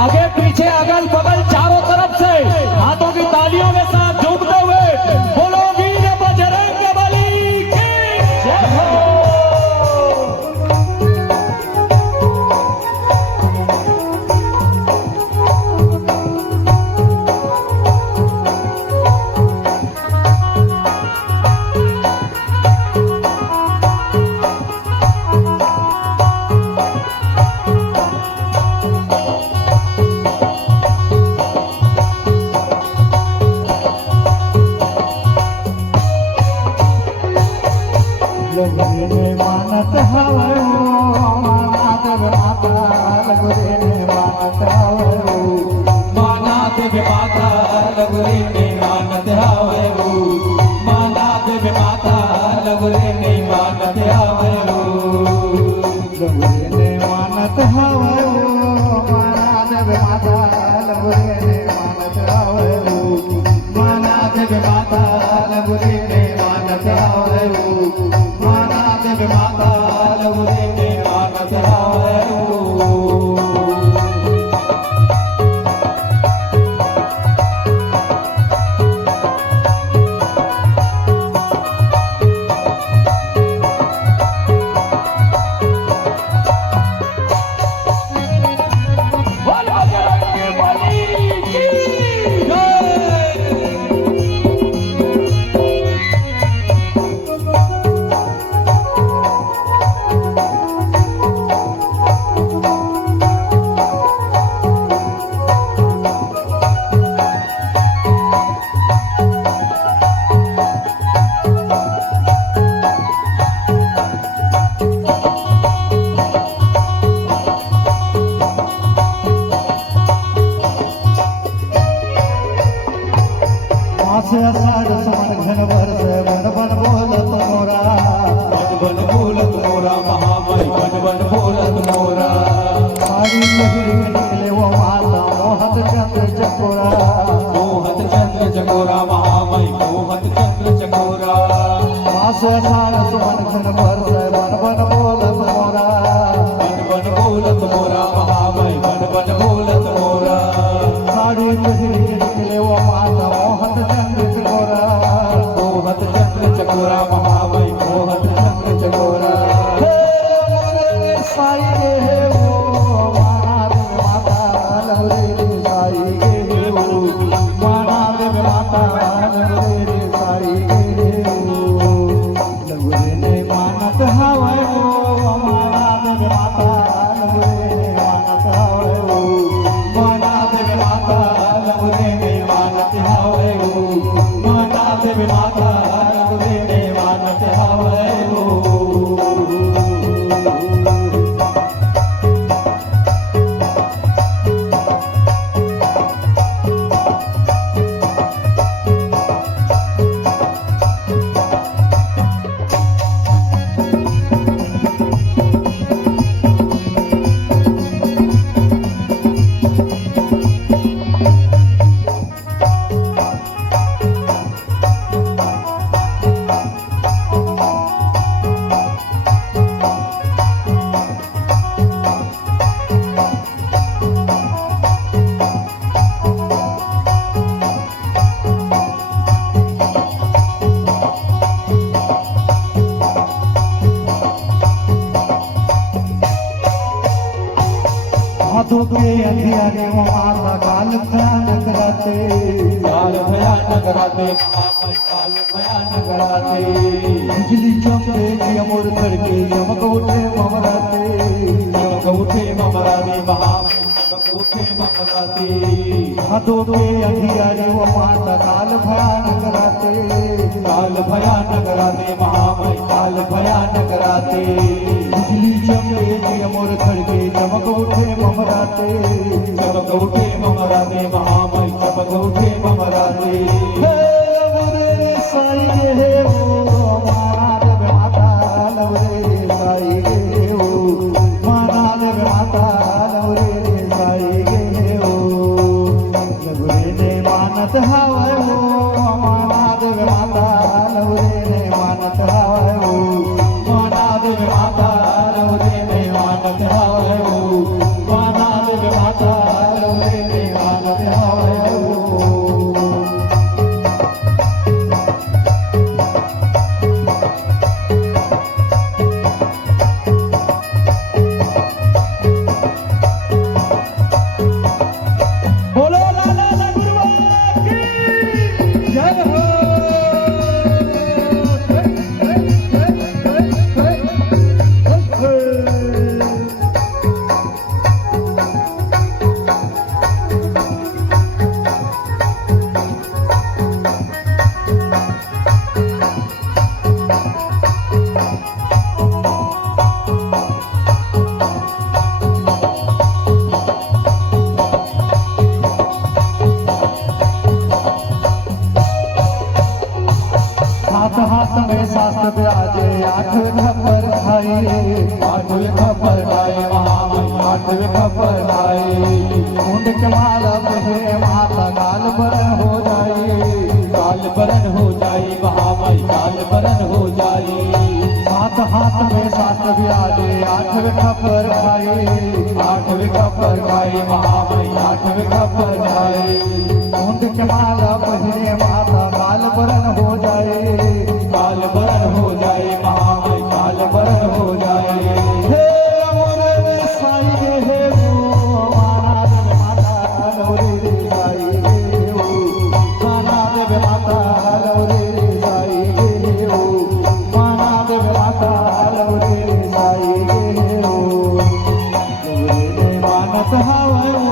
आगे पीछे अगल बगल चारों तरफ से हाथों की तालियों के साथ झूमते हुए बोलो वीर बजरंगबली की जय हो। लगुरे मानत हवो मानत माता लगुरे मानत हवो मानत माता लगुरे मानत हवो मानत माता लगुरे मानत हवो लगुरे मानत हवो मानत माता लगुरे मानत हवो मानत माता लगुरे मानत हवो मानत माता लगुरे मानत हवो। आषाढ़ समन घन वर्ष बन बन बोलत मोरा बन बोलत मोरा महामय बन बोलत मोरा साड़ी पहिर निकले वो माता मोहत चंद्र चकोरा मोहत चंद्र चकोरा महामय मोहत चंद्र चकोरा आषाढ़ समन घन वर्ष बन बन बोलत मोरा बन बोलत मोरा महामय बन बोलत मोरा साड़ी पहिर निकले वो माता मोहत चंद्र चकोरा मोहत चंद्र चकोरा महामय मोहत चंद्र चकोरा साई गे वो माता लहरे साई गे वो माता लहरे साई गे लहरे ने मानत हवे वो माता लहरे मानत हवे वो मानत माता लगुरे मानत हवो मानत माता लगुरे मानत हवो। हाथों के अंधियारे वो माता काल भयानक राते काल भयानक राते काल भयानक राते बिजली चमके कि अमर तड़के चमक उठे ममराते चमक उठे ममराते महामय चमक उठे ममराते हाथों के अंधियारे वो माता काल भयानक राते काल भयानक राते महामय काल भयानक राते बिजली चमके कि अमर तड़के चमक उठे ममराते चमक उठे ममराते महामय चमक उठे ममराते साई गे वो माता लवरे साई गे वो माता लवरे साई गे वो लवरे ने मानत हवे वो माता लवरे ने मानत हवे वो मानत माता लगुरे मानत हवे हो माना देव माता रे मानत हवे हो बोलो लाला लगुरवाला की जय हो। हाथ हाथ में शास्त्र विराजे आठवें खबर खाई आठवें खबर खाए महामाई आठवें खबर खाए मुंड के माला पहने माता काल बरन हो जाए काल बरन हो जाई महामाई काल बरन हो जाई। हाथ हाथ में शास्त्र विराजे आठवें खबर खाई आठवें खबर खाए महामाई आठवें खबर खाए मुंड के माला पहने माता काल बरन हो जाए काल बरन हो जाए महामाई काल बरन हो जाए। हे अमर साई हे हो माना देव माता गौरी साई हे हो माना देव माता गौरी साई हे हो माना देव माता गौरी साई हे हो गौरी मानत हवे